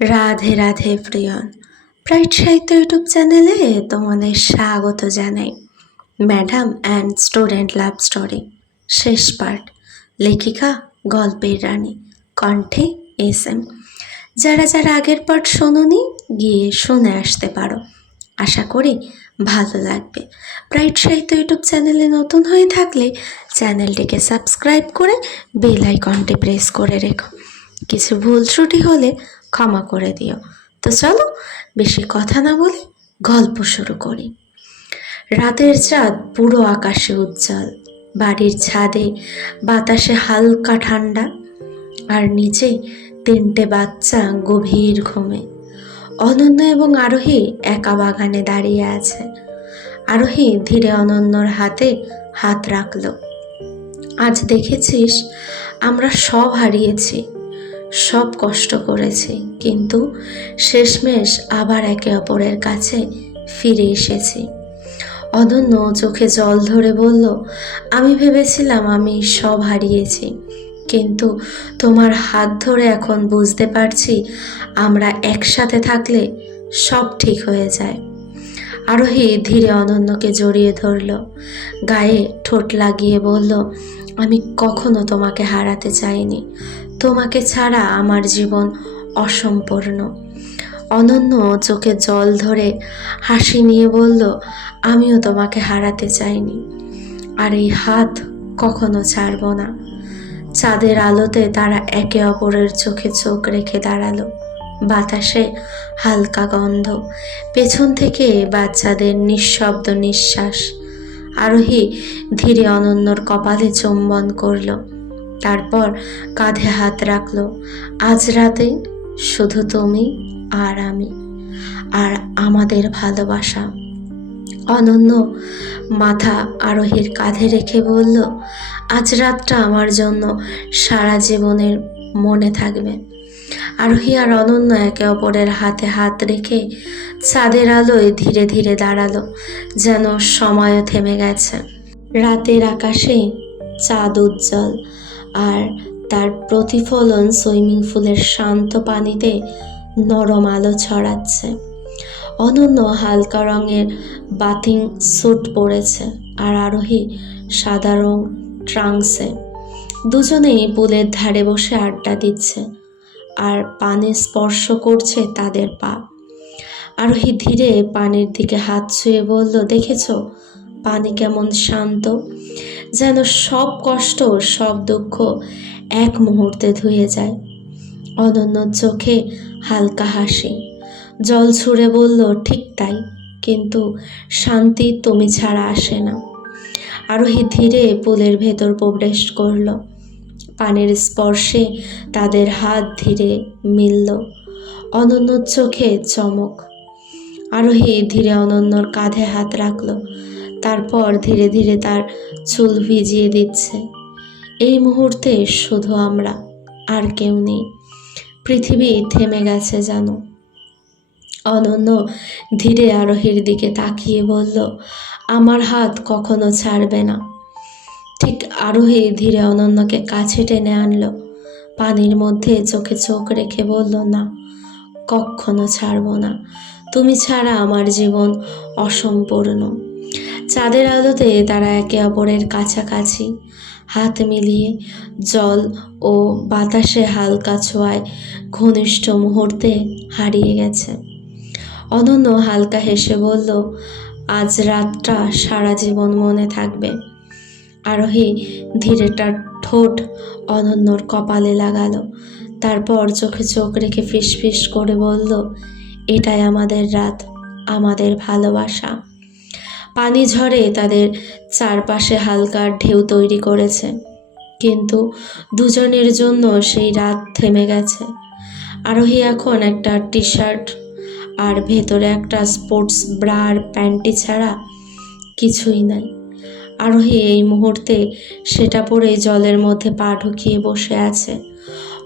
Radhe Radhe প্রিয়ন। Pride সাহিত্য YouTube চ্যানেলে তোমাদের স্বাগত জানাই। Madam and student love story শেষ পার্ট। লেখিকা গল্পের রানী, কণ্ঠে SM। যারা যারা আগের পার্ট শোনোনি গিয়ে শুনে আসতে পারো, আশা করি ভালো লাগবে। প্রাইড সাহিত্য ইউটিউব চ্যানেলে নতুন হয়ে থাকলে চ্যানেলটিকে সাবস্ক্রাইব করে বেল আইকনটি প্রেস করে রেখো। কিছু ভুল ত্রুটি হলে ক্ষমা করে দিও। তো চলো বেশি কথা না বলে গল্প শুরু করি। রাতের চাঁদ পুরো আকাশে উজ্জ্বল, বাড়ির ছাদে বাতাসে হালকা ঠান্ডা, আর নিচে তিনটে বাচ্চা গভীর ঘুমে। অনন্য এবং আরোহী একা বাগানে দাঁড়িয়ে আছে। আরোহী ধীরে অনন্যর হাতে হাত রাখল। আজ দেখেছিস, আমরা সব হারিয়েছি, সব কষ্ট করেছি, কিন্তু শেষমেশ আবার একে অপরের কাছে ফিরে এসেছি। অনন্য চোখে জল ধরে বলল, আমি ভেবেছিলাম আমি সব হারিয়েছি, কিন্তু তোমার হাত ধরে এখন বুঝতে পারছি আমরা একসাথে থাকলে সব ঠিক হয়ে যায়। আরোহী ধীরে অনন্যকে জড়িয়ে ধরল, গায়ে ঠোঁট লাগিয়ে বলল, আমি কখনো তোমাকে হারাতে চাইনি, তোমাকে ছাড়া আমার জীবন অসম্পূর্ণ। অনন্য চোখে জল ধরে হাসি নিয়ে বলল, আমিও তোমাকে হারাতে চাইনি, আর এই হাত কখনো ছাড়ব না। চাঁদের আলোতে তারা একে অপরের চোখে চোখ রেখে দাঁড়ালো। বাতাসে হালকা গন্ধ, পেছন থেকে বাচ্চাদের নিঃশব্দ নিঃশ্বাস। আরোহী ধীরে অনন্যর কপালে চুম্বন করল, তারপর কাঁধে হাত রাখল। আজ রাতে শুধু তুমি আর আমি, আর আমাদের ভালোবাসা। অনন্য মাথা আরোহীর কাঁধে রেখে বলল, আজ রাতটা আমার জন্য সারা জীবনের মনে থাকবে। আরোহী আর অনন্য একে অপরের হাতে হাত রেখে চাঁদের আলোয় ধীরে ধীরে দাঁড়ালো, যেন সময়ও থেমে গেছে। রাতের আকাশে চাঁদ উজ্জ্বল, আর তার প্রতিফলন সুইমিং পুলের শান্ত পানিতে নরম আলো ছড়াচ্ছে। অনন্য হালকা রঙের বাথিং স্যুট পরেছে, আর আরোহী সাদা রং ট্রাঙ্কসে। দুজনেই পুলের ধারে বসে আড্ডা দিচ্ছে, আর পানি স্পর্শ করছে তাদের পা। আরোহী ধীরে পানির দিকে হাত ছুঁয়ে বলল, দেখেছো পানি কেমন শান্ত, যেন সব কষ্ট সব দুঃখ এক মুহূর্তে ধুয়ে যায়। অনন্যর চোখে হালকা হাসি, জল ছুঁড়ে বলল, ঠিক তাই, কিন্তু শান্তি তুমি ছাড়া আসে না। আরোহী ধীরে পুলের ভেতর প্রবেশ করল। পানির স্পর্শে তাদের হাত ধীরে মিলল। অনন্যর চোখে চমক। আরোহী ধীরে অনন্যর কাঁধে হাত রাখল, তারপর ধীরে ধীরে তার চুল ভিজিয়ে দিচ্ছে। এই মুহূর্তে শুধু আমরা, আর কেউ নেই। পৃথিবী থেমে গেছে জানো। অনন্য ধীরে আরোহীর দিকে তাকিয়ে বলল, আমার হাত কখনো ছাড়বে না। ঠিক আরোহী ধীরে অনন্যকে কাছে টেনে আনলো, পানির মধ্যে চোখে চোখ রেখে বলল, না, কখনো ছাড়ব না, তুমি ছাড়া আমার জীবন অসম্পূর্ণ। চাঁদের আলোতে তারা একে অপরের কাছাকাছি, হাত মিলিয়ে জল ও বাতাসে হালকা ছোঁয়ায় ঘনিষ্ঠ মুহূর্তে হারিয়ে গেছে। অনন্য হালকা হেসে বলল, আজ রাতটা সারা জীবন মনে থাকবে। আরোহী ধীরে তার ঠোঁট অনন্যর কপালে লাগালো, তারপর চোখে চোখ রেখে ফিসফিস করে বলল, এটাই আমাদের রাত, আমাদের ভালোবাসা। পানি ঝড়ে তাদের চারপাশে হালকা ঢেউ তৈরি করেছে, কিন্তু দুজনের জন্য সেই রাত থেমে গেছে। আরোহী এখন একটা টি শার্ট আর ভেতরে একটা স্পোর্টস ব্রা আর প্যান্টি ছাড়া কিছুই নাই। আরোহী এই মুহূর্তে সেটা পরে জলের মধ্যে পা ঢুকিয়ে বসে আছে।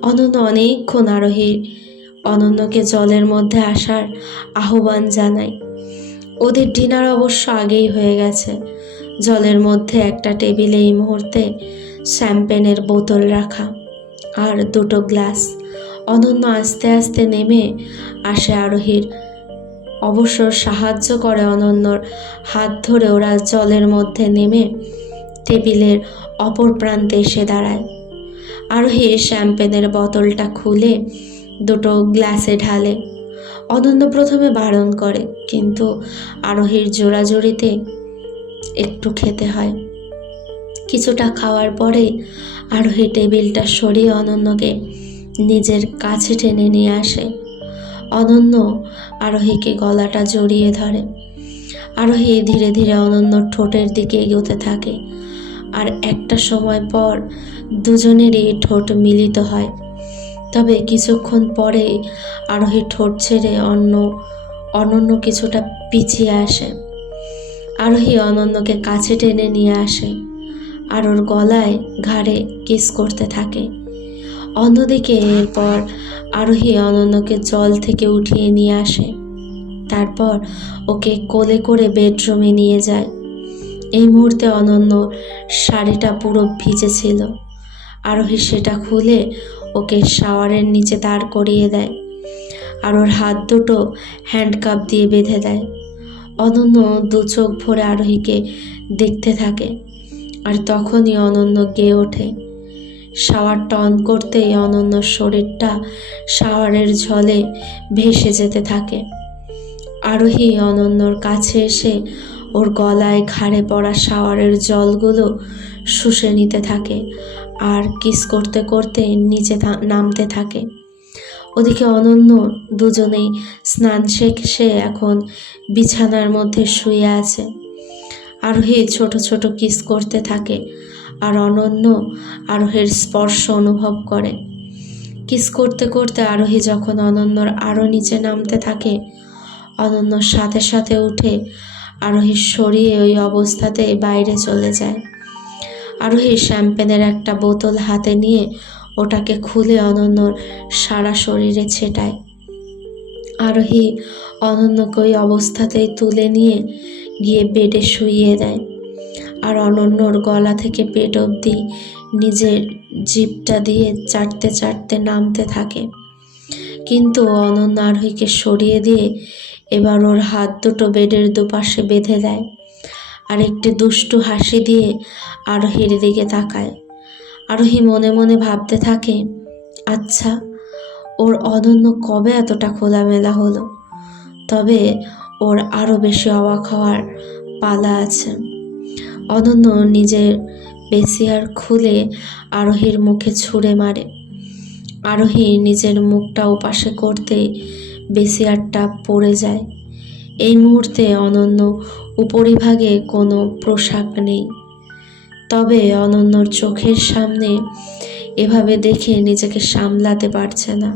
অনন্য অনেকক্ষণ অনন্যকে জলের মধ্যে আসার আহ্বান জানায়। ওদের ডিনার অবশ্য আগেই হয়ে গেছে। জলের মধ্যে একটা টেবিলে এই মুহূর্তে শ্যাম্পেনের বোতল রাখা আর দুটো গ্লাস। অনন্য আস্তে আস্তে নেমে আসে আরোহীর। অবশ্য সাহায্য করে অনন্যর হাত ধরে ওরা জলের মধ্যে নেমে টেবিলের অপর প্রান্তে এসে দাঁড়ায়। আরোহী শ্যাম্পেনের বোতলটা খুলে দুটো গ্লাসে ঢালে। অনন্য প্রথমে বারণ করে, কিন্তু আরোহীর জোরাজোরিতে একটু খেতে হয়। কিছুটা খাওয়ার পরে আরোহী টেবিলটা সরিয়ে অনন্যকে নিজের কাছে টেনে নিয়ে আসে। অনন্য আরোহীকে গলাটা জড়িয়ে ধরে। আরোহী ধীরে ধীরে অনন্যর ঠোঁটের দিকে এগোতে থাকে, আর একটা সময় পর দুজনেরই ঠোঁট মিলিত হয়। তবে কিছুক্ষণ পরে আরোহী ঠোঁট ছেড়ে অনন্য কিছুটা পিছিয়ে আসে। আরোহী অনন্যকে কাছে টেনে নিয়ে আসে আর ওর গলায় ঘাড়ে কিস করতে থাকে। অন্যদিকে এরপর আরোহী অনন্যকে জল থেকে উঠিয়ে নিয়ে আসে, তারপর ওকে কোলে করে বেডরুমে নিয়ে যায়। এই মুহূর্তে অনন্য শাড়িটা পুরো ভিজে ছিল। আরোহী সেটা খুলে ওকে শাওয়ারের নিচে দাঁড় করিয়ে দেয় আর ওর হাত দুটো হ্যান্ডকাপ দিয়ে বেঁধে দেয়। অনন্য দু চোখ ভরে আরোহীকে দেখতে থাকে, আর তখনই অনন্য গেয়ে ওঠে। শাওয়ারটা অন করতেই অনন্যর শরীরটা শাওয়ারের জলে ভেসে যেতে থাকে। আরোহী অনন্যর কাছে এসে ওর গলায় ঘাড়ে পড়া শাওয়ারের জলগুলো শুষে নিতে থাকে আর কিস করতে করতে নিচে নামতে থাকে। ওদিকে অনন্য দুজনেই স্নান শেষে এখন বিছানার মধ্যে শুয়ে আছে। আরোহী ছোট ছোট কিস করতে থাকে আর অনন্য আরোহীর স্পর্শ অনুভব করে। কিস করতে করতে আরোহী যখন অনন্যর আরও নিচে নামতে থাকে, অনন্যর সাথে সাথে উঠে আরোহী সরিয়ে ওই অবস্থাতে বাইরে চলে যায়। আরোহী শ্যাম্পেনের একটা বোতল হাতে নিয়ে ওটাকে খুলে অনন্যর সারা শরীরে ছেটায়। আরোহী অনন্যকে ওই অবস্থাতেই তুলে নিয়ে গিয়ে বেডে শুইয়ে দেয় আর অনন্যর গলা থেকে পেট অবধি নিজের জিভটা দিয়ে চাটতে চাটতে নামতে থাকে। কিন্তু অনন্য আরোহীকে সরিয়ে দিয়ে এবার ওর হাত দুটো বেডের দুপাশে বেঁধে দেয় আর একটি দুষ্টু হাসি দিয়ে আরোহীর দিকে তাকায়। আরোহী মনে মনে ভাবতে থাকে, আচ্ছা, ওর অনন্য কবে এতটা খোলামেলা হলো? তবে ওর আরও বেশি অবাক হওয়ার পালা আছে। অনন্য নিজের বেসিয়ার খুলে আরোহীর মুখে ছুঁড়ে মারে। আরোহী নিজের মুখটা ওপাশে করতেই বেসিয়ারটা পড়ে যায়। এই মুহূর্তে অনন্য উপরিভাগে কোনো পোশাক নেই। তবে অনন্যর চোখের সামনে এভাবে দেখে নিজেকে সামলাতে পারছে না,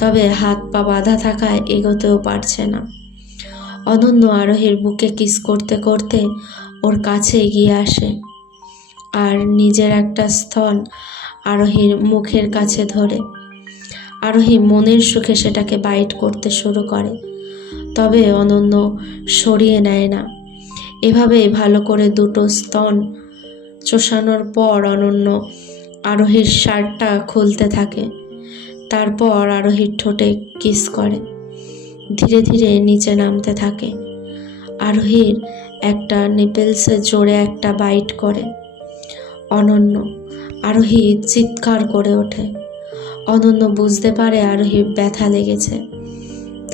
তবে হাত পা বাঁধা থাকায় এগোতেও পারছে না। অনন্য আরোহীর বুকে কিস করতে করতে ওর কাছে এগিয়ে আসে আর নিজের একটা স্তন আরোহীর মুখের কাছে ধরে। আরোহী মনের সুখে সেটাকে বাইট করতে শুরু করে, তবে অনন্য সরিয়ে নেয় না। এভাবে ভালো করে দুটো স্তন চোষানোর পর অনন্য আরোহীর শার্টটা খুলতে থাকে। তারপর আরোহীর ঠোঁটে কিস করে, ধীরে ধীরে নিচে নামতে থাকে। আরোহীর একটা নিপেলসে জোরে একটা বাইট করে অনন্য। আরোহী চিৎকার করে ওঠে। অনন্য বুঝতে পারে আরোহীর ব্যথা লেগেছে,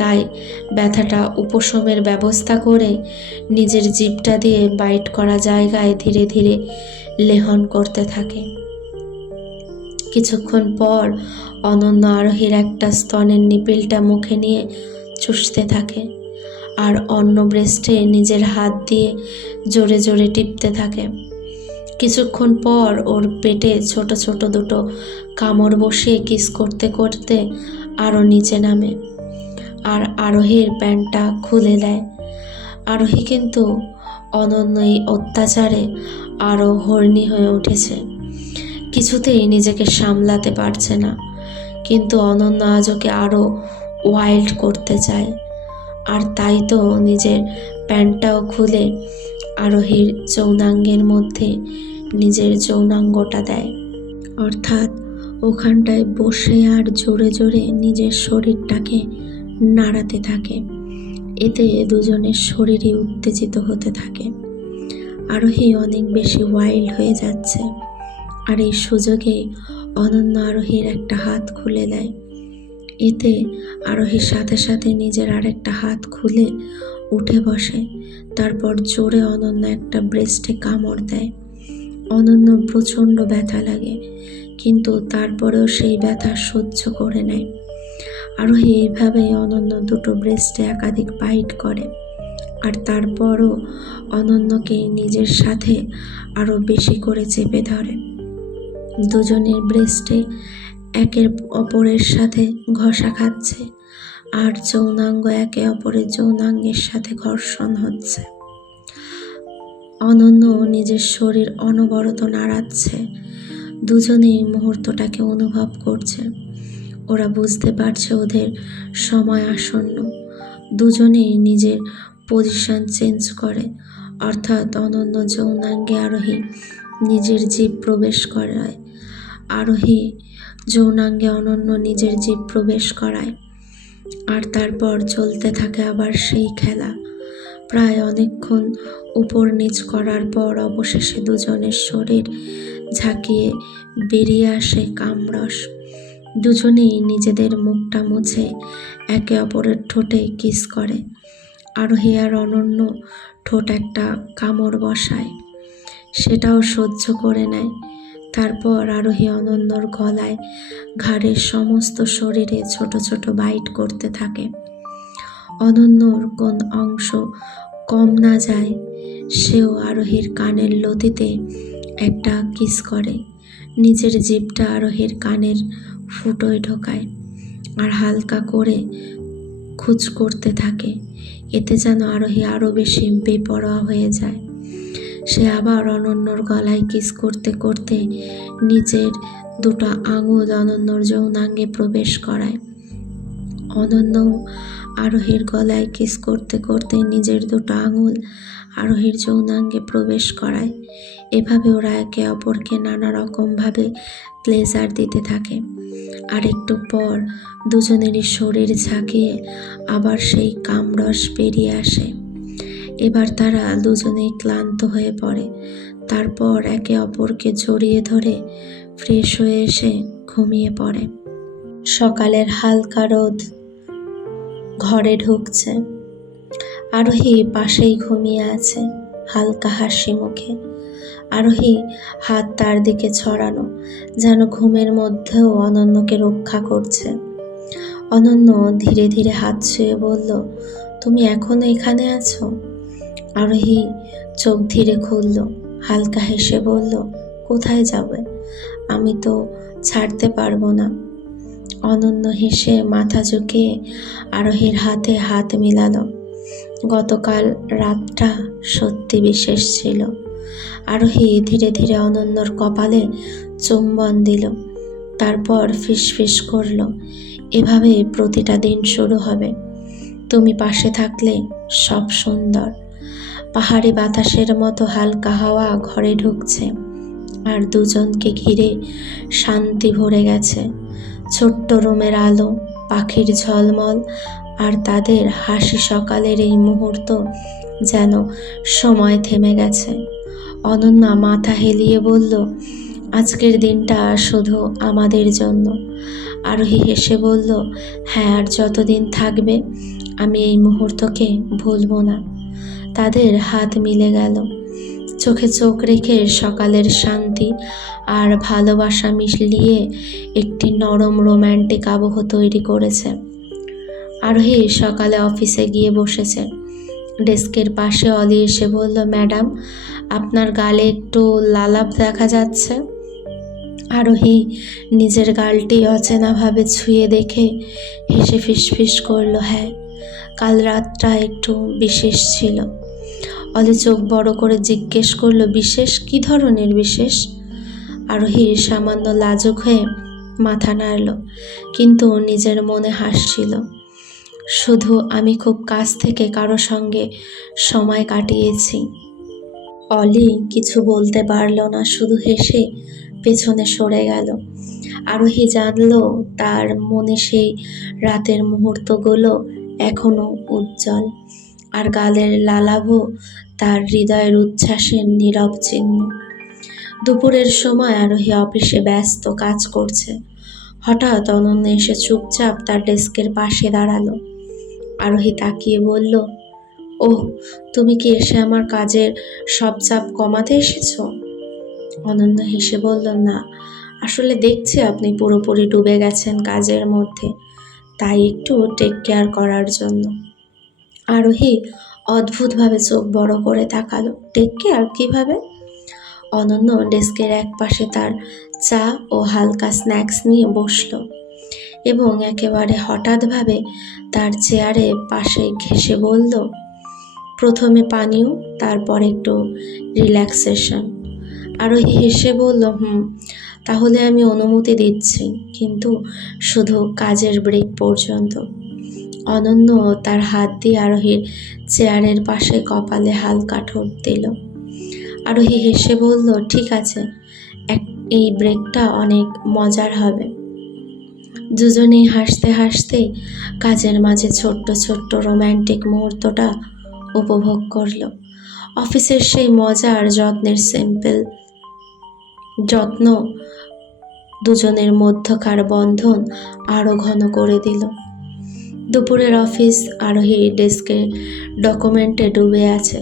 তাই ব্যথাটা উপশমের ব্যবস্থা করে নিজের জিভটা দিয়ে বাইট করা জায়গায় ধীরে ধীরে লেহন করতে থাকে। কিছুক্ষণ পর অনন্য আরোহীর একটা স্তনের নিপিলটা মুখে নিয়ে চুষতে থাকে আর অন্য ব্রেস্টে নিজের হাত দিয়ে জোরে জোরে টিপতে থাকে। কিছুক্ষণ পর ওর পেটে ছোট ছোট দুটো কামড় বসিয়ে কিস করতে করতে আরও নিচে নামে আর আরোহীর প্যান্টটা খুলে দেয়। আরোহী কিন্তু অনন্য এই অত্যাচারে আরও হর্নি হয়ে উঠেছে, কিছুতেই নিজেকে সামলাতে পারছে না। কিন্তু অনন্য আজ ওকে আরও ওয়াইল্ড করতে চায়, আর তাই তো নিজের প্যান্টটাও খুলে আরোহীর যৌনাঙ্গের মধ্যে নিজের যৌনাঙ্গটা দেয়। অর্থাৎ ওখানটায় বসে আর জোরে জোরে নিজের শরীরটাকে নাড়াতে থাকে। এতে দুজনের শরীরই উত্তেজিত হতে থাকে। আরোহী অনেক বেশি ওয়াইল্ড হয়ে যাচ্ছে। আর এই সুযোগে অনন্য আরোহীর একটা হাত খুলে দেয়। এতে আরোহীর সাথে সাথে নিজের আরেকটা হাত খুলে উঠে বসে। তারপর জোরে অনন্য একটা ব্রেস্টে কামড় দেয়। অনন্য প্রচণ্ড ব্যথা লাগে, কিন্তু তারপরেও সেই ব্যথা সহ্য করে নেয়। আরোহী এইভাবে অনন্য দুটো ব্রেস্টে একাধিক বাইট করে, আর তারপরও অনন্যকে নিজের সাথে আরও বেশি করে চেপে ধরে। দুজনের ব্রেস্টে একের অপরের সাথে ঘষা খাচ্ছে, আর যৌনাঙ্গ একে অপরের যৌনাঙ্গের সাথে ঘর্ষণ হচ্ছে। অনন্য নিজের শরীর অনবরত নাড়াচ্ছে। দুজনেই মুহূর্তটাকে অনুভব করছে। ওরা বুঝতে পারছে ওদের সময় আসন্ন। দুজনেই নিজের পজিশন চেঞ্জ করে, অর্থাৎ অনন্য যৌনাঙ্গে আরোহী নিজের জীব প্রবেশ করায়, আরোহী যৌনাঙ্গে অনন্য নিজের জীব প্রবেশ করায়। আর তারপর চলতে থাকে আবার সেই খেলা। প্রায় অনেকক্ষণ উপর নিচ করার পর অবশেষে দুজনের শরীর ঝাঁকিয়ে বেরিয়ে আসে কামরস। দুজনেই নিজেদের মুখটা মুছে একে অপরের ঠোঁটে কিস করে। আরোহী আর অনন্য ঠোঁট একটা কামড় বসায়, সেটাও সহ্য করে নেয়। তারপর আরোহী অনন্যর গলায়, ঘাড়ের সমস্ত শরীরে ছোট ছোট বাইট করতে থাকে। অনন্যর কোন অংশ কম না যায়, সেও আরোহীর কানের লতিতে একটা কিস করে। নিজের জিভটা আরোহীর কানের ফুটোয় ঢোকায় আর হালকা করে খুঁজ করতে থাকে। এতে যেন আরোহী আরও বেশি বেপরোয়া হয়ে যায়। সে আবার অনন্যর গলায় কিস করতে করতে নিজের দুটো আঙুল অনন্যর যৌনাঙ্গে প্রবেশ করায়। অনন্য আরোহীর গলায় কিস করতে করতে নিজের দুটো আঙুল আরোহীর যৌনাঙ্গে প্রবেশ করায়। এভাবে ওরা একে অপরকে নানা রকমভাবে প্লেজার দিতে থাকে। আর একটু পর দুজনেরই শরীর ঝাঁকিয়ে আবার সেই কামরস বেরিয়ে আসে। এবার তারা দুজনেই ক্লান্ত হয়ে পড়ে। তারপর একে অপরকে জড়িয়ে ধরে ফ্রেশ হয়ে এসে ঘুমিয়ে পড়ে। সকালের হালকা রোদ ঘরে ঢুকছে। আরোহী পাশেই ঘুমিয়ে আছে, হালকা হাসি মুখে। আরোহী হাত তার দিকে ছড়ানো, যেন ঘুমের মধ্যেও অনন্যকে রক্ষা করছে। অনন্য ধীরে ধীরে হাত ছুঁয়ে বলল, তুমি এখনো এখানে আছো? আরোহী চোখ ধীরে খুলল, হালকা হেসে বলল, কোথায় যাবে? আমি তো ছাড়তে পারবো না। অনন্য হেসে মাথা ঝুঁকিয়ে আরোহীর হাতে হাত মিলালো। গতকাল রাতটা সত্যি বিশেষ ছিল। আরোহী ধীরে ধীরে অনন্যর কপালে চুম্বন দিল, তারপর ফিসফিস করল, এভাবে প্রতিটা দিন শুরু হবে। তুমি পাশে থাকলে সব সুন্দর। পাহাড়ি বাতাসের মতো হালকা হাওয়া ঘরে ঢুকছে, আর দুজনকে ঘিরে শান্তি ভরে গেছে। ছোট্ট রুমের আলো, পাখির ঝলমল আর তাদের হাসি। সকালের এই মুহূর্ত যেন সময় থেমে গেছে। অনন্যা মাথা হেলিয়ে বলল, আজকের দিনটা শুধু আমাদের জন্য। আরোহী হেসে বলল, হ্যাঁ, আর যতদিন থাকবে আমি এই মুহূর্তকে ভুলব না। তাদের হাত মিলে গেল। চোখে চোখ রেখে সকালের শান্তি আর ভালোবাসা মিশিয়ে একটি নরম রোম্যান্টিক আবহ তৈরি করেছে। আরোহী সকালে অফিসে গিয়ে বসেছে। ডেস্কের পাশে অলি এসে বলল, ম্যাডাম, আপনার গালে একটু লালাপ দেখা যাচ্ছে। আরোহী নিজের গালটি অচেনাভাবে ছুঁয়ে দেখে হেসে ফিসফিস করল, হ্যাঁ, কাল রাতটা একটু বিশেষ ছিল। অলি চোখ বড় করে জিজ্ঞেস করল, বিশেষ? কী ধরনের বিশেষ? আরোহী সামান্য লাজুক হয়ে মাথা নাড়ল, কিন্তু নিজের মনে হাসছিল। শুধু আমি খুব কাছ থেকে কারো সঙ্গে সময় কাটিয়েছি। অলি কিছু বলতে পারল না, শুধু হেসে পেছনে সরে গেল। আরোহী জানলো তার মনে সেই রাতের মুহূর্তগুলো এখনো উজ্জ্বল, আর গালের লালাভও তার হৃদয়ের উচ্ছ্বাসের নীরব চিহ্ন। দুপুরের সময় আরোহী অফিসে ব্যস্ত কাজ করছে। হঠাৎ অনন্য এসে চুপচাপ তার ডেস্কের পাশে দাঁড়ালো। আরোহী তাকিয়ে বলল, ওহ, তুমি কি এসে আমার কাজের সব চাপ কমাতে এসেছো? অনন্য হেসে বলল, না, আসলে দেখছি আপনি পুরোপুরি ডুবে গেছেন কাজের মধ্যে, তাই একটু টেক কেয়ার করার জন্য। আরোহী অদ্ভুতভাবে চোখ বড় করে তাকালো। টেক কেয়ার কিভাবে? অনন্য ডেস্কের এক পাশে তার চা ও হালকা স্ন্যাক্স নিয়ে বসলো এবং একেবারে হঠাৎভাবে তার চেয়ারে পাশে ঘেঁষে বলল, প্রথমে পানীয়, তারপর একটু রিল্যাক্সেশন। আরোহী হেসে বলল, তাহলে আমি অনুমতি দিচ্ছি, কিন্তু শুধু কাজের ব্রেক পর্যন্ত। অনন্য তার হাত দিয়ে আরোহীর চেয়ারের পাশে কপালে হালকা ঠোঁট দিল। আরোহী হেসে বলল, ঠিক আছে, এই ব্রেকটা অনেক মজার হবে। দুজনেই হাসতে হাসতে কাজের মাঝে ছোট্ট ছোট্ট রোম্যান্টিক মুহূর্তটা উপভোগ করল। অফিসের সেই মজা আর যত্নের যত্ন দুজনের মধ্যকার বন্ধন আরো ঘন করে দিল। দুপুরের অফিস, আরোহী ডেস্কে ডকুমেন্টে ডুবে আছে।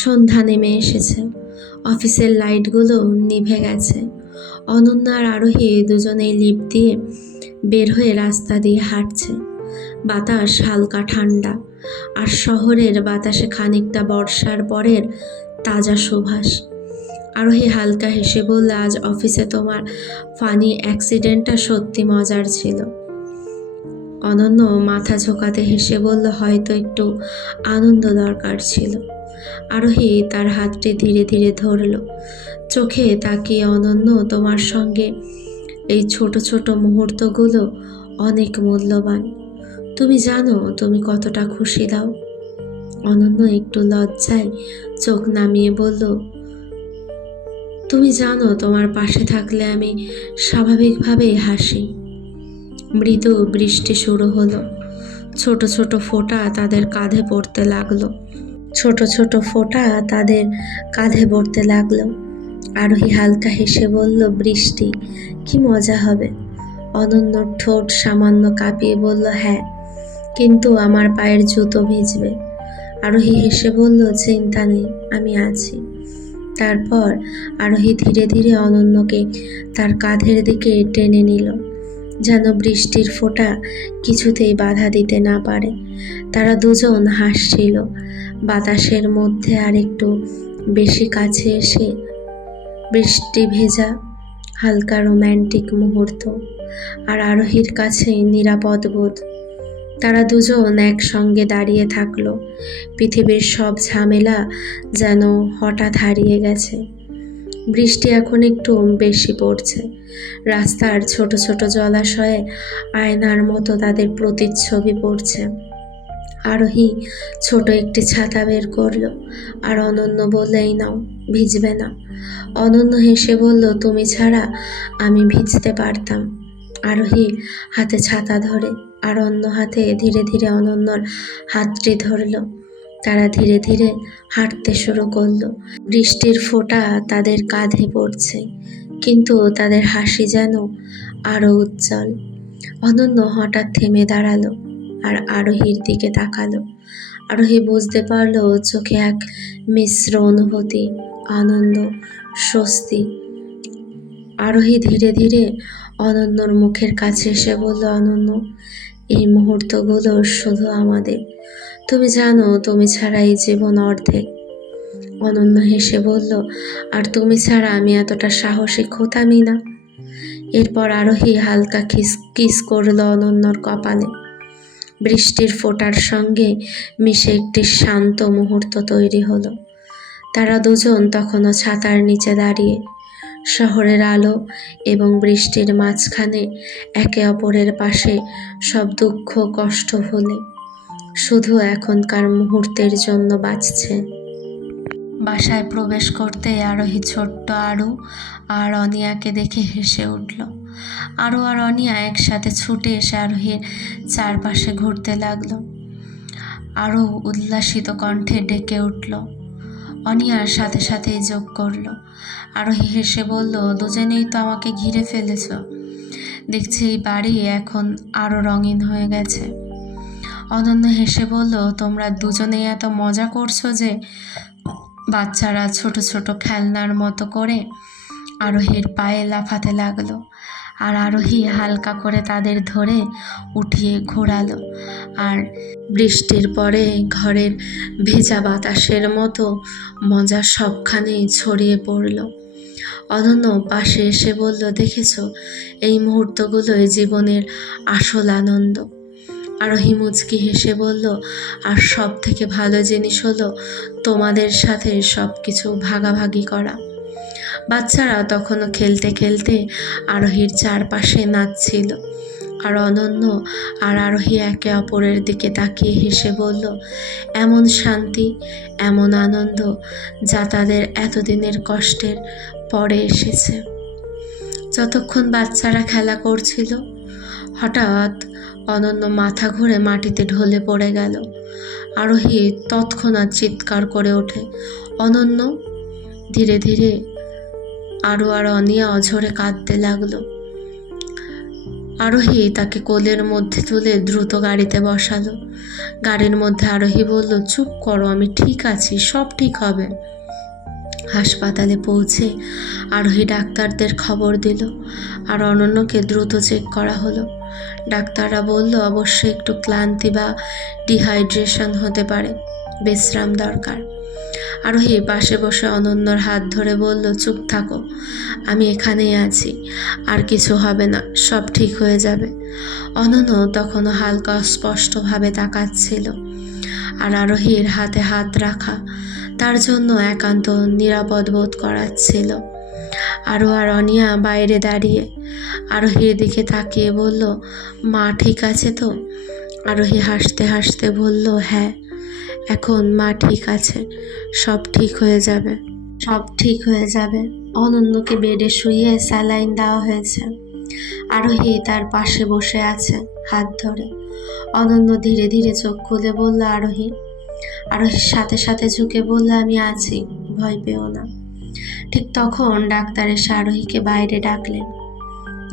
সন্ধ্যা নেমে এসেছে, অফিসের লাইটগুলো নিভে গেছে। অনন্য আর আরোহী দুজনেই লিফট দিয়ে বের হয়ে রাস্তা দিয়ে হাঁটছে। বাতাস হালকা ঠান্ডা, আর শহরের বাতাসে খানিকটা বর্ষার পরের তাজা সুবাস। আরোহী হালকা হেসে বলল, আজ অফিসে তোমার ফানি অ্যাক্সিডেন্টটা সত্যি মজার ছিল। অনন্য মাথা ঝোঁকাতে হেসে বলল, হয়তো একটু আনন্দ দরকার ছিল। আরোহী তার হাতটি ধীরে ধীরে ধরল। চোখে তাকিয়ে, অনন্য, তোমার সঙ্গে এই ছোট ছোট মুহূর্তগুলো অনেক মূল্যবান। তুমি জানো তুমি কতটা খুশি দাও? অনন্য একটু লজ্জায় চোখ নামিয়ে বলল, তুমি জানো তোমার পাশে থাকলে আমি স্বাভাবিকভাবেই হাসি। মৃদু বৃষ্টি শুরু হলো। ছোট ছোট ফোঁটা তাদের কাঁধে পড়তে লাগলো। ছোট ছোট ফোঁটা তাদের কাঁধে পড়তে লাগলো। আরোহী হালকা হেসে বলল, বৃষ্টি, কি মজা হবে। অনন্যর ঠোঁট সামান্য কাঁপিয়ে বলল, হ্যাঁ, কিন্তু আমার পায়ের জুতো ভিজবে। আরোহী হেসে বলল, চিন্তা নেই, আমি আছি। তারপর আরোহী ধীরে ধীরে অনন্যকে তার কাঁধের দিকে টেনে নিল, যেন বৃষ্টির ফোঁটা কিছুতেই বাধা দিতে না পারে। তারা দুজন হাসছিল, বাতাসের মধ্যে আর একটু বেশি কাছে এসে বৃষ্টি ভেজা হালকা রোম্যান্টিক মুহূর্ত, আর আরোহীর কাছে নিরাপদ বোধ। তারা দুজন একসঙ্গে দাঁড়িয়ে থাকলো। পৃথিবীর সব ঝামেলা যেন হঠাৎ হারিয়ে গেছে। বৃষ্টি এখন একটু বেশি পড়ছে। রাস্তার ছোট ছোট জলাশয়ে আয়নার মতো তাদের প্রতিচ্ছবি পড়ছে। আরোহী ছোট একটি ছাতা বের করলো, আর অনন্য বললে, এই নাও, ভিজবে না। অনন্য হেসে বলল, তুমি ছাড়া আমি ভিজতে পারতাম। আরোহী হাতে ছাতা ধরে আর অন্য হাতে ধীরে ধীরে অনন্যর হাতটি ধরল। তারা ধীরে ধীরে হাঁটতে শুরু করলো। বৃষ্টির ফোঁটা তাদের কাঁধে পড়ছে, কিন্তু তাদের হাসি যেন আরো উজ্জ্বল। অনন্য হঠাৎ থেমে দাঁড়ালো আর আরোহীর দিকে তাকালো। আরোহী বুঝতে পারলো চোখে এক মিশ্র অনুভূতি, আনন্দ, স্বস্তি। আরোহী ধীরে ধীরে অনন্যর মুখের কাছে এসে বলল, অনন্য, এই মুহূর্তগুলো শুধু আমাদের। তুমি জানো তুমি ছাড়া এই জীবন অর্ধেক। অনন্য হেসে বলল, আর তুমি ছাড়া আমি এতটা সাহসী হতামই না। এরপর আরোহী হালকা কিস করলো অনন্যর কপালে। বৃষ্টির ফোঁটার সঙ্গে মিশে একটি শান্ত মুহূর্ত তৈরি হলো। তারা দুজন তখনও ছাতার নিচে দাঁড়িয়ে, শহরের আলো এবং বৃষ্টির মাঝখানে একে অপরের পাশে, সব দুঃখ কষ্ট ভুলে শুধু এখনকার মুহূর্তের জন্য বাঁচছে। বাসায় প্রবেশ করতে আরোহী ছোট্ট আরু আর অনিয়াকে দেখে হেসে উঠল। আরু আর অনিয়া একসাথে ছুটে এসে আরোহীর চারপাশে ঘুরতে লাগলো। আরু উল্লাসিত কণ্ঠে ডেকে উঠল। অনিয়ার সাথে সাথেই যোগ করলো। আরোহী হেসে বলল, দুজনেই তো আমাকে ঘিরে ফেলেছ। দেখছি এই বাড়ি এখন আরো রঙিন হয়ে গেছে। অনন্য হেসে বলল, তোমরা দুজনেই এত মজা করছো যে বাচ্চারা ছোট ছোট খেলনার মতো করে আরোহীর পায়ে লাফাতে লাগলো। আর আরোহী হালকা করে তাদের ধরে উঠিয়ে ঘোরালো। আর বৃষ্টির পরে ঘরের ভেজা বাতাসের মতো মজা সবখানেই ছড়িয়ে পড়ল। অনন্য পাশে এসে বলল, দেখেছো, এই মুহূর্তগুলোই জীবনের আসল আনন্দ। আরোহী মুচকি হেসে বলল, আর সব থেকে ভালো জিনিস হলো তোমাদের সাথে সব কিছু ভাগাভাগি করা। বাচ্চারা তখনও খেলতে খেলতে আরোহীর চারপাশে নাচছিল। আর অনন্য আর আরোহী একে অপরের দিকে তাকিয়ে হেসে বলল, এমন শান্তি, এমন আনন্দ যা তাদের এতদিনের কষ্টের পরে এসেছে। যতক্ষণ বাচ্চারা খেলা করছিল, হঠাৎ অনন্য মাথা ঘুরে মাটিতে ঢলে পড়ে গেল। আরোহী তৎক্ষণাৎ চিৎকার করে ওঠে, অনন্য! ধীরে ধীরে আরু আর অনিয়া অঝরে কাঁদতে লাগলো। আরোহী তাকে কোলের মধ্যে তুলে দ্রুত গাড়িতে বসালো। গাড়ির মধ্যে আরোহী বলল, চুপ করো, আমি ঠিক আছি, সব ঠিক হবে। হাসপাতালে পৌঁছে আরোহী ডাক্তারদের খবর দিল। আর অনন্যকে দ্রুত চেক করা হলো। ডাক্তাররা বলল, অবশ্যই একটু ক্লান্তি বা ডিহাইড্রেশন হতে পারে, বিশ্রাম দরকার। আরোহী পাশে বসে অনন্যর হাত ধরে বলল, চুপ থাকো, আমি এখানেই আছি, আর কিছু হবে না, সব ঠিক হয়ে যাবে। অনন্য তখনও হালকা স্পষ্টভাবে তাকাচ্ছিল। আর আরোহীর হাতে হাত রাখা তার জন্য একান্ত নিরাপদ বোধ করাচ্ছিল। আরু আর অনিয়া বাইরে দাঁড়িয়ে আরোহীর দিকে তাকিয়ে বলল, মা ঠিক আছে তো? আরোহী হাসতে হাসতে বলল, হ্যাঁ, এখন মা ঠিক আছে, সব ঠিক হয়ে যাবে, সব ঠিক হয়ে যাবে। অনন্যকে বেডে শুইয়ে স্যালাইন দেওয়া হয়েছে। আরোহী তার পাশে বসে আছে হাত ধরে। অনন্য ধীরে ধীরে চোখ খুলে বলল, আরোহী। আরোহীর সাথে সাথে ঝুঁকে বলল, আমি আছি, ভয় পেও না। ঠিক তখন ডাক্তার এসে আরোহীকে বাইরে ডাকলেন।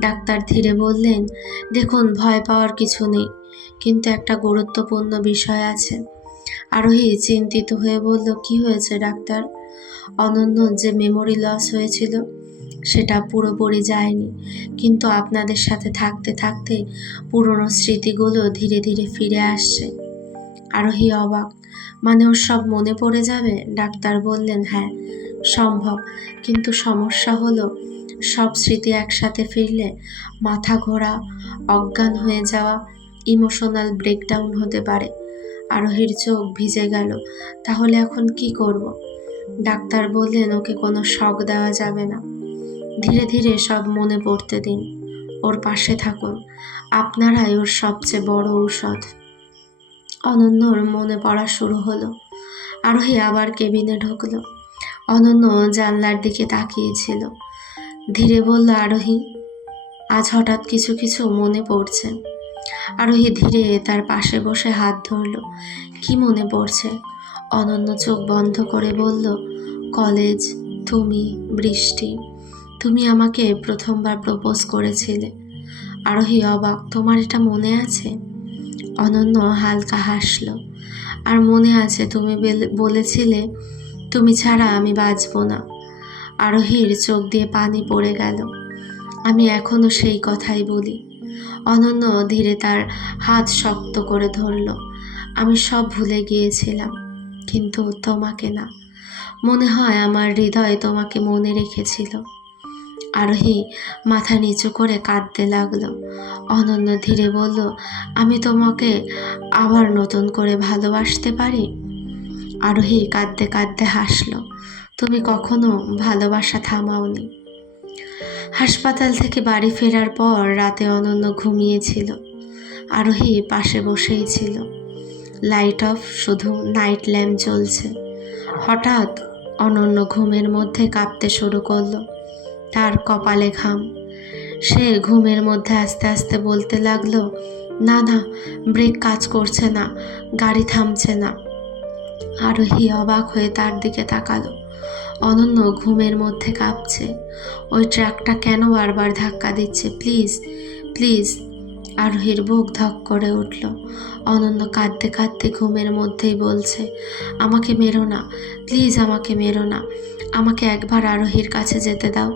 ডাক্তার ধীরে বললেন, দেখুন, ভয় পাওয়ার কিছু নেই, কিন্তু একটা গুরুত্বপূর্ণ বিষয় আছে। আরোহী চিন্তিত হয়ে বলল, কি হয়েছে ডাক্তার? অনন্য যে মেমোরি লস হয়েছিল সেটা পুরোপুরি যায়নি, কিন্তু আপনাদের সাথে থাকতে থাকতে পুরনো স্মৃতিগুলো ধীরে ধীরে ফিরে আসছে। আরোহী অবাক, মানে ওর সব মনে পড়ে যাবে? ডাক্তার বললেন, হ্যাঁ, সম্ভব, কিন্তু সমস্যা হলো সব স্মৃতি একসাথে ফিরলে মাথা ঘোরা, অজ্ঞান হয়ে যাওয়া, ইমোশনাল ব্রেকডাউন হতে পারে। আরোহীর চোখ ভিজে গেল। তাহলে এখন কি করব? ডাক্তার বললেন, ওকে কোনো শক দেওয়া যাবে না, ধীরে ধীরে সব মনে পড়তে দিন, ওর পাশে থাকুন, আপনারাই ওর সবচেয়ে বড় ঔষধ। অনন্যর মনে পড়া শুরু হলো। আরোহী আবার কেবিনে ঢুকলো। অনন্য জানলার দিকে তাকিয়েছিল। ধীরে বলল, আরোহী, আজ হঠাৎ কিছু কিছু মনে পড়ছে। আরোহী ধীরে তার পাশে বসে হাত ধরল। কি মনে পড়ছে? অনন্য চোখ বন্ধ করে বলল, কলেজ, তুমি, বৃষ্টি, তুমি আমাকে প্রথমবার প্রপোজ করেছিলে। আরোহী অবাক, তোমার এটা মনে আছে? অনন্য হালকা হাসল। আর মনে আছে, তুমি বলেছিলে তুমি ছাড়া আমি বাঁচব না। আরোহীর চোখ দিয়ে পানি পড়ে গেল। আমি এখনো সেই কথাই বলি। অনন্য ধীরে তার হাত শক্ত করে ধরল। আমি সব ভুলে গিয়েছিলাম, কিন্তু তোমাকে না। মনে হয় আমার হৃদয় তোমাকে মনে রেখেছিল। আরোহী মাথা নিচু করে কাঁদতে লাগলো। অনন্য ধীরে বলল, আমি তোমাকে আবার নতুন করে ভালোবাসতে পারি? আরোহী কাঁদতে কাঁদতে হাসল। তুমি কখনো ভালোবাসা থামাওনি। হাসপাতাল থেকে বাড়ি ফেরার পর রাতে অনন্য ঘুমিয়েছিল। আরোহী পাশে বসেই ছিল। লাইট অফ, শুধু নাইট ল্যাম্প জ্বলছে। হঠাৎ অনন্য ঘুমের মধ্যে কাঁপতে শুরু করলো, তার কপালে ঘাম। সে ঘুমের মধ্যে আস্তে আস্তে বলতে লাগলো, না না, ব্রেক কাজ করছে না, গাড়ি থামছে না। আরোহী অবাক হয়ে তার দিকে তাকালো। অনন্য ঘুমের মধ্যে কাঁপছে। ওই ট্রাকটা কেন বারবার ধাক্কা দিচ্ছে? Please please. আরোহীর বুক ধক করে উঠল। অনন্য কাঁদতে কাঁদতে ঘুমের মধ্যেই বলছে, আমাকে মেরো না, প্লিজ আমাকে মেরো না, আমাকে একবার আরোহীর কাছে যেতে দাও।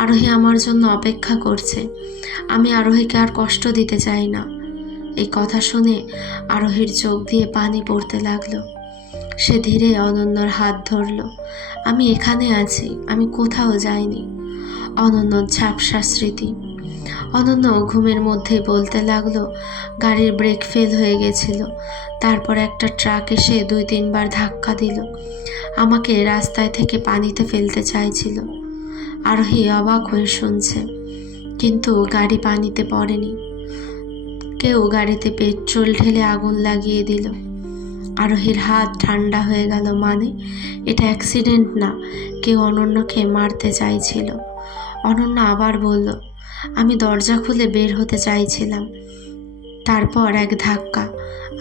আরোহী আমার জন্য অপেক্ষা করছে, আমি আরোহীকে আর কষ্ট দিতে চাই না। এই কথা শুনে আরোহীর চোখ দিয়ে পানি পড়তে লাগলো। সে ধীরে অনন্যর হাত ধরল। আমি এখানে আছি, আমি কোথাও যাইনি। অনন্যর ঝাপসা স্মৃতি। অনন্য ঘুমের মধ্যেই বলতে লাগলো, গাড়ির ব্রেক ফেল হয়ে গেছিল, তারপর একটা ট্রাক এসে 2-3 বার ধাক্কা দিল, আমাকে রাস্তায় থেকে পানিতে ফেলতে চাইছিল। আরোহী অবাক হয়ে শুনছে, কিন্তু গাড়ি পানিতে পড়েনি। কেউ গাড়িতে পেট্রোল ঢেলে আগুন লাগিয়ে দিল। আরোহীর হাত ঠান্ডা হয়ে গেল। মানে এটা অ্যাক্সিডেন্ট না, কেউ অনন্যকে মারতে চাইছিল। অনন্য আবার বলল, আমি দরজা খুলে বের হতে চাইছিলাম, তারপর এক ধাক্কা,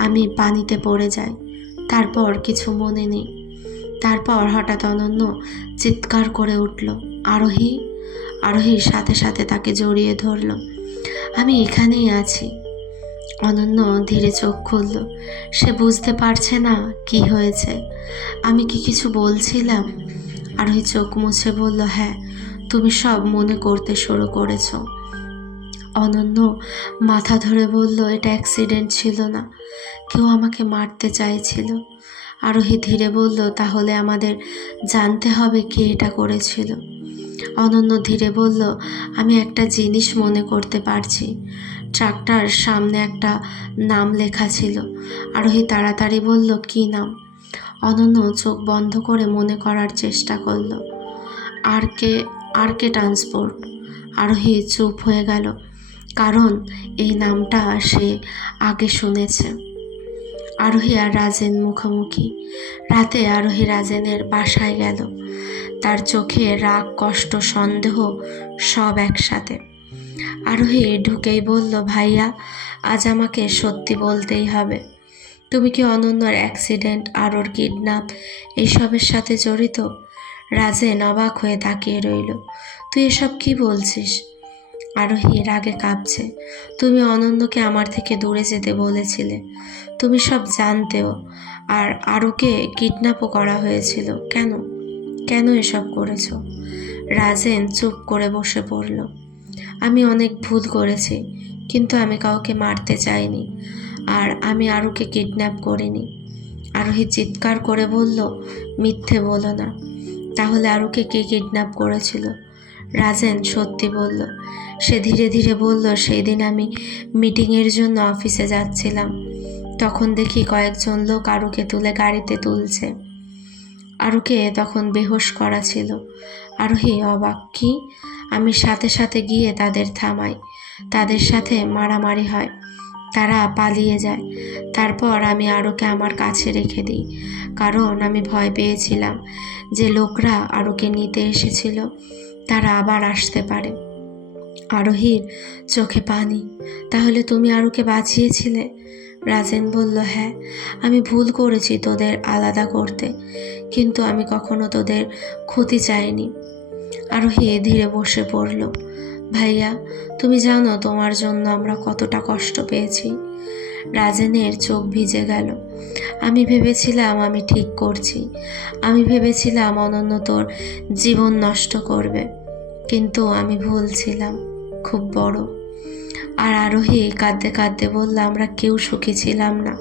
আমি পানিতে পড়ে যাই, তারপর কিছু মনে নেই। তারপর হঠাৎ অনন্য চিৎকার করে উঠল, আরোহী। আরোহীর সাথে সাথে তাকে জড়িয়ে ধরল। আমি এখানেই আছি। অনন্য ধীরে চোখ খুলল। সে বুঝতে পারছে না কি হয়েছে। আমি কি কিছু বলছিলাম? আরোহী চোখ মুছে বলল, হ্যাঁ, তুমি সব মনে করতে শুরু করেছ। অনন্য মাথা ধরে বলল, এটা অ্যাক্সিডেন্ট ছিল না, কেউ আমাকে মারতে চাইছিল। আরোহী ধীরে বলল, তাহলে আমাদের জানতে হবে কে এটা করেছিল। অনন্য ধীরে বলল, আমি একটা জিনিস মনে করতে পারছি, ট্রাকটার সামনে একটা নাম লেখা ছিল। আরোহী তাড়াতাড়ি বলল, কি নাম? অনন্য চোখ বন্ধ করে মনে করার চেষ্টা করল। আর কে ট্রান্সপোর্ট। আরোহী চুপ হয়ে গেল, কারণ এই নামটা সে আগে শুনেছে। আরোহী আর রাজেন মুখোমুখি। রাতে আরোহী রাজেনের বাসায় গেল। তার চোখে রাগ, কষ্ট, সন্দেহ সব একসাথে। আরোহী ঢুকেই বলল, ভাইয়া, আজ আমাকে সত্যি বলতেই হবে। তুমি কি অনন্যর অ্যাক্সিডেন্ট আর ওর কিডন্যাপ এইসবের সাথে জড়িত? রাজেন অবাক হয়ে তাকিয়ে রইল। তুই এসব কি বলছিস? আরোহী রাগে কাঁপছে। তুমি অনন্যকে আমার থেকে দূরে যেতে বলেছিলে, তুমি সব জানতেও, আর আরোকে কিডন্যাপও করা হয়েছিল। কেন কেন এসব করেছ? রাজেন চুপ করে বসে পড়ল। আমি অনেক ভুল করেছি, কিন্তু আমি কাউকে মারতে চাইনি, আর আমি আরোকে কিডন্যাপ করিনি। আরোহী চিৎকার করে বলল, মিথ্যে বলো না। তাহলে আরোকে কে কিডন্যাপ করেছিল? রাজেন সত্যি বলল। সে ধীরে ধীরে বলল, সেই দিন আমি মিটিংয়ের জন্য অফিসে যাচ্ছিলাম, তখন দেখি কয়েকজন লোক আরুকে তুলে গাড়িতে তুলছে। আরুকে তখন বেহুশ করা ছিল। আরোহী অবাক, কি? আমি সাথে সাথে গিয়ে তাদের থামাই, তাদের সাথে মারামারি হয়, তারা পালিয়ে যায়। তারপর আমি আরুকে আমার কাছে রেখে দিই, কারণ আমি ভয় পেয়েছিলাম যে লোকরা আরুকে নিতে এসেছিল তারা আবার আসতে পারে। আরোহীর চোখে পানি। তাহলে তুমি আরুকে বাঁচিয়েছিলে? রাজেন বলল, হ্যাঁ, আমি ভুল করেছি তোদের আলাদা করতে, কিন্তু আমি কখনো তোদের ক্ষতি চাইনি। আরোহী ধীরে বসে পড়ল। ভাইয়া, তুমি জানো তোমার জন্য আমরা কতটা কষ্ট পেয়েছি। রাজেনের চোখ ভিজে গেল। আমি ভেবেছিলাম আমি ঠিক করছি, আমি ভেবেছিলাম অনন্য তোর জীবন নষ্ট করবে, কিন্তু আমি ভুল ছিলাম, খুব বড়। আর আরোহী কাঁদতে কাঁদতে বলল, আমরা কেউ সুখী ছিলাম না।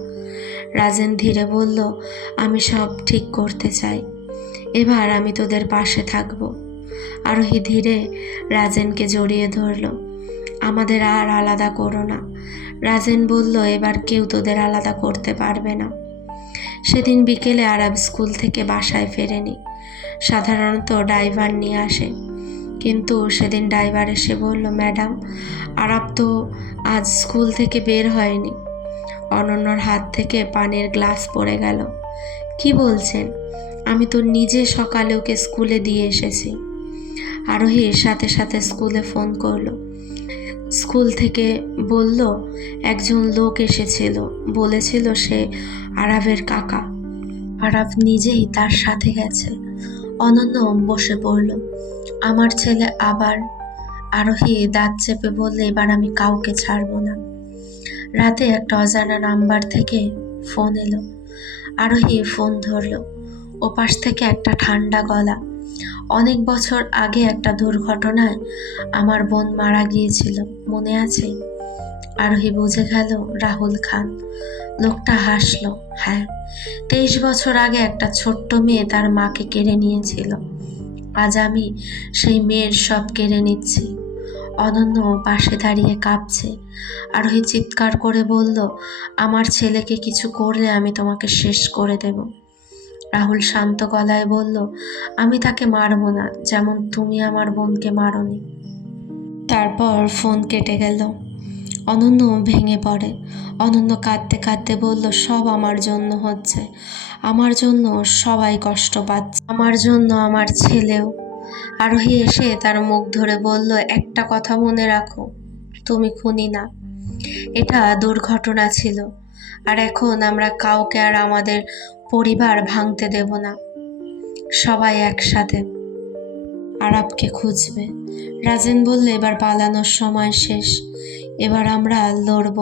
রাজেন ধীরে বলল, আমি সব ঠিক করতে চাই, এবার আমি তোদের পাশে থাকব। আরোহী ধীরে রাজেনকে জড়িয়ে ধরল। আমাদের আর আলাদা করো না। রাজেন বলল, এবার কেউ তোদের আলাদা করতে পারবে না। সেদিন বিকেলে আরব স্কুল থেকে বাসায় ফেরেনি। সাধারণত ড্রাইভার নিয়ে আসে, কিন্তু সেদিন ড্রাইভার এসে বলল, ম্যাডাম, আরব তো আজ স্কুল থেকে বের হয়নি। অনন্যর হাত থেকে পানির গ্লাস পড়ে গেল। কি বলছেন? আমি তো নিজে সকালে ওকে স্কুলে দিয়ে এসেছি। আরোহীর সাথে সাথে স্কুলে ফোন করলো। স্কুল থেকে বলল একজন লোক এসেছিল, বলেছিল সে আরাফের কাকা। আরাফ নিজেই তার সাথে গেছে। অনন্য বসে পড়ল। আমার ছেলে আবার। আরোহী দাঁত চেপে বললে, এবার আমি কাউকে ছাড়বো না। রাতে একটা অজানা নাম্বার থেকে ফোন এলো। আরোহী ফোন ধরল। ওপাশ থেকে একটা ঠান্ডা গলা। অনেক বছর আগে একটা দুর্ঘটনায় আমার বোন মারা গিয়েছিল, মনে আছে? আরোহী বুঝে গেল রাহুল খান। লোকটা হাসলো। হ্যাঁ, 23 বছর আগে একটা ছোট্ট মেয়ে তার মাকে কেড়ে নিয়েছিল। আজ আমি সেই মেয়ের সব কেড়ে নিচ্ছি। অনন্য পাশে দাঁড়িয়ে কাঁপছে। আরোহী চিৎকার করে বলল, আমার ছেলেকে কিছু করলে আমি তোমাকে শেষ করে দেব। রাহুল শান্ত গলায় বলল, আমি তাকে মারব না, যেমন তুমি আমার বোনকে মারোনি। তারপর ফোন কেটে গেল। অনন্য ভেঙে পড়ে। অনন্য কাঁদতে কাঁদতে বলল, সব আমার জন্য হচ্ছে, আমার জন্য সবাই কষ্ট পাচ্ছে, আমার জন্য আমার ছেলেও। আরোহী এসে তার মুখ ধরে বলল, একটা কথা মনে রাখো, তুমি খুনি না। এটা দুর্ঘটনা ছিল, আর এখন আমরা কাউকে আর আমাদের পরিবার ভাঙতে দেব না। সবাই একসাথে আরাবকে খুঁজবে। রাজেন বলল, এবার পালানোর সময় শেষ, এবার আমরা লড়ব।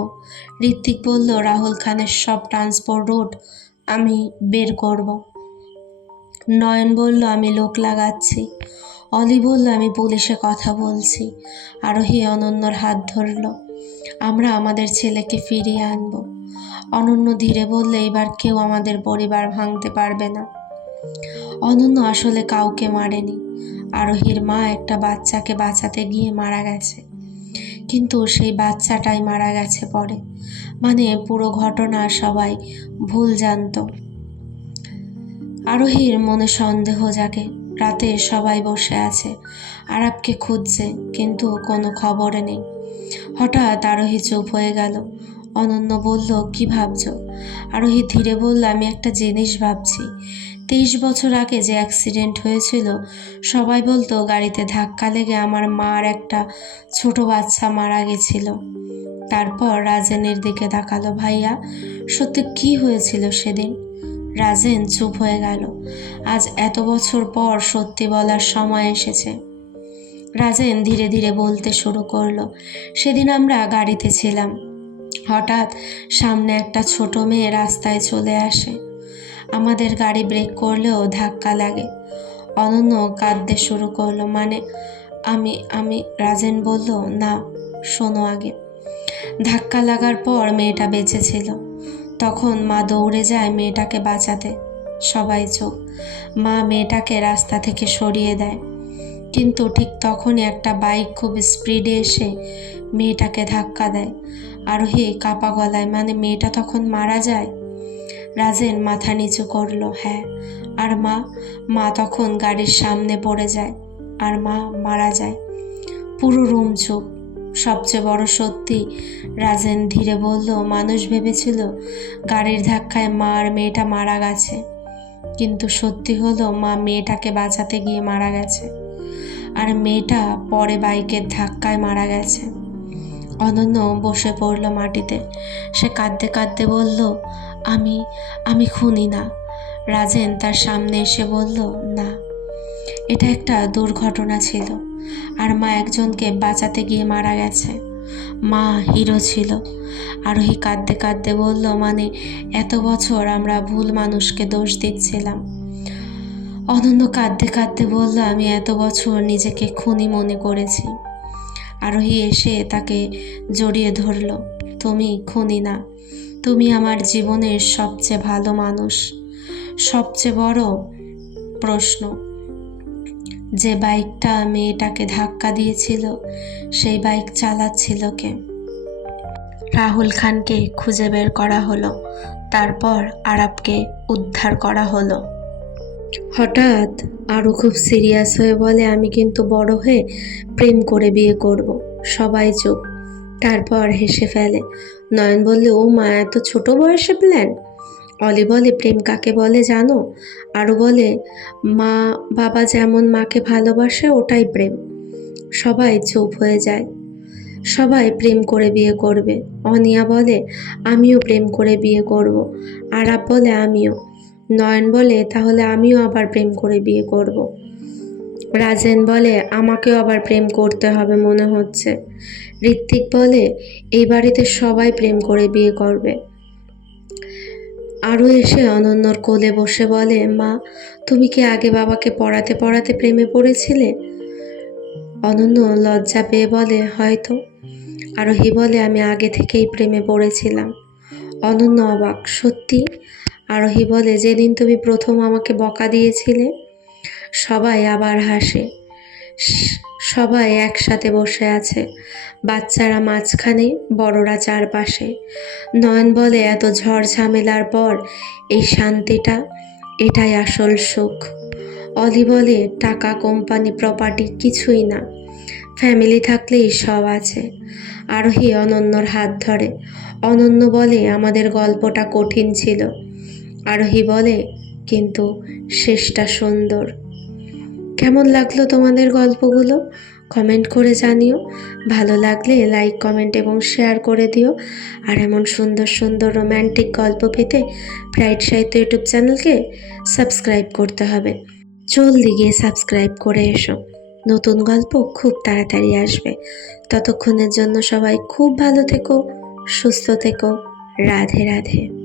ঋত্বিক বলল, রাহুল খানের সব ট্রান্সপোর্ট রুট আমি বের করব। নয়ন বলল, আমি লোক লাগাচ্ছি। অলি বলল, আমি পুলিশে কথা বলছি। আরোহী অনন্যর হাত ধরল। আমরা আমাদের ছেলেকে ফিরিয়ে আনব। অনন্য ধীরে বললে, এবার কেউ আমাদের পরিবার ভাঙতে পারবে না। অনন্য আসলে কাউকে মারেনি। আরোহীর মা একটা বাচ্চাকে বাঁচাতে গিয়ে মারা গেছে, কিন্তু সেই বাচ্চাটাই মারা গেছে পরে। মানে পুরো ঘটনা সবাই ভুল জানতো। আরোহীর মনে সন্দেহ জাগে। রাতে সবাই বসে আছে, আরাবকে খুঁজছে, কিন্তু কোনো খবর নেই। হঠাৎ আরোহী চুপ হয়ে গেল। অনন্য বলল, কি ভাবছ? আরোহী ধীরে বলল, আমি একটা জিনিস ভাবছি। 23 বছর আগে যে অ্যাক্সিডেন্ট হয়েছিল, সবাই বলতো গাড়িতে ধাক্কা লেগে আমার মার একটা ছোট বাচ্চা মারা গেছিল। তারপর রাজেনের দিকে তাকালো। ভাইয়া, সত্যি কি হয়েছিল সেদিন? রাজেন চুপ হয়ে গেল। আজ এত বছর পর সত্যি বলার সময় এসেছে। রাজেন ধীরে ধীরে বলতে শুরু করলো, সেদিন আমরা গাড়িতে ছিলাম। হঠাৎ সামনে একটা ছোট মেয়ে রাস্তায় চলে আসে। আমাদের গাড়ি ব্রেক করলেও ধাক্কা লাগে। অনন্য কাঁদতে শুরু করলো। মানে আমি আমি রাজেন বলল, না, শোনো আগে। ধাক্কা লাগার পর মেয়েটা বেঁচে ছিল। তখন মা দৌড়ে যায় মেয়েটাকে বাঁচাতে। সবাই চুপ। মা মেয়েটাকে রাস্তা থেকে সরিয়ে দেয়, কিন্তু ঠিক তখনই একটা বাইক খুব স্পিডে এসে মেয়েটাকে ধাক্কা দেয়। আরোহী কাপা গলায়, মানে মেয়েটা তখন মারা যায়? রাজেন মাথা নিচু করলো। হ্যাঁ। আর মা তখন গাড়ির সামনে পড়ে যায়, আর মা মারা যায়। পুরো রুম চুপ। সবচেয়ে বড় সত্যি, রাজেন ধীরে বলল, মানুষ ভেবেছিল গাড়ির ধাক্কায় মা আর মেয়েটা মারা গেছে, কিন্তু সত্যি হলো মা মেয়েটাকে বাঁচাতে গিয়ে মারা গেছে, আর মেয়েটা পরে বাইকের ধাক্কায় মারা গেছে। অনন্য বসে পড়ল মাটিতে। সে কাঁদতে কাঁদতে বলল, আমি আমি খুনি না। রাজেন তার সামনে এসে বলল, না, এটা একটা দুর্ঘটনা ছিল, আর মা একজনকে বাঁচাতে গিয়ে মারা গেছে। মা হিরো ছিল। আরোহী কাঁদতে কাঁদতে বলল, মানে এত বছর আমরা ভুল মানুষকে দোষ দিচ্ছিলাম। অনন্য কাঁদতে কাঁদতে বলল, আমি এত বছর নিজেকে খুনি মনে করেছি। আরোহী এসে তাকে জড়িয়ে ধরল। তুমি খুনি না, তুমি আমার জীবনের সবচেয়ে ভালো মানুষ। সবচেয়ে বড় প্রশ্ন, যে বাইকটা মেয়েটাকে ধাক্কা দিয়েছিল, সেই বাইক চালাচ্ছিল কে? রাহুল খানকে খুঁজে বের করা হলো। তারপর আরাবকে উদ্ধার করা হলো। হঠাৎ আরও খুব সিরিয়াস হয়ে বলে, আমি কিন্তু বড় হয়ে প্রেম করে বিয়ে করব। সবাই চুপ। তারপর হেসে ফেলে। নয়ন বললে, ও মা, এত ছোট বয়সে প্ল্যান? অলি বলে প্রেম কাকে বলে জানো? আরও বলে মা বাবা যেমন মাকে ভালোবাসে ওটাই প্রেম। সবাই চুপ হয়ে যায়। সবাই প্রেম করে বিয়ে করবে। অনিয়া বলে আমিও প্রেম করে বিয়ে করব। আরাব বলে আমিও। নয়ন বলে তাহলে আমিও আবার প্রেম করে বিয়ে করব। রাজেন বলে আমাকেও আবার প্রেম করতে হবে মনে হচ্ছে। ঋত্বিক বলে এই বাড়িতে সবাই প্রেম করে বিয়ে করবে। আরও এসে অনন্যর কোলে বসে বলে মা তুমি কি আগে বাবাকে পড়াতে পড়াতে প্রেমে পড়েছিলে? অনন্য লজ্জা পেয়ে বলে হয়তো। আরোহী বলে আমি আগে থেকেই প্রেমে পড়েছিলাম। অনন্য অবাক, সত্যি? আরোহী বলে যেদিন তুমি প্রথম আমাকে বকা দিয়েছিলে। সবাই আবার হাসে। সবাই একসাথে বসে আছে, বাচ্চারা মাঝখানে, বড়রা চারপাশে। নয়ন বলে এত ঝড় ঝামেলার পর এই শান্তিটা, এটাই আসল সুখ। অলি বলে টাকা, কোম্পানি, প্রপার্টি কিছুই না, ফ্যামিলি থাকলেই সব আছে। আরোহী অনন্যর হাত ধরে। অনন্য বলে আমাদের গল্পটা কঠিন ছিল। আরোহী বলে কিন্তু শেষটা সুন্দর। কেমন লাগলো তোমাদের গল্পগুলো? কমেন্ট করে জানিও। ভালো লাগলে লাইক, কমেন্ট এবং শেয়ার করে দিও। আর এমন সুন্দর সুন্দর রোম্যান্টিক গল্প পেতে ব্রাইট সাহিত্য ইউটিউব চ্যানেলকে সাবস্ক্রাইব করতে হবে। জলদি গিয়ে সাবস্ক্রাইব করে এসো। নতুন গল্প খুব তাড়াতাড়ি আসবে। ততক্ষণের জন্য সবাই খুব ভালো থেকো, সুস্থ থেকো। রাধে রাধে।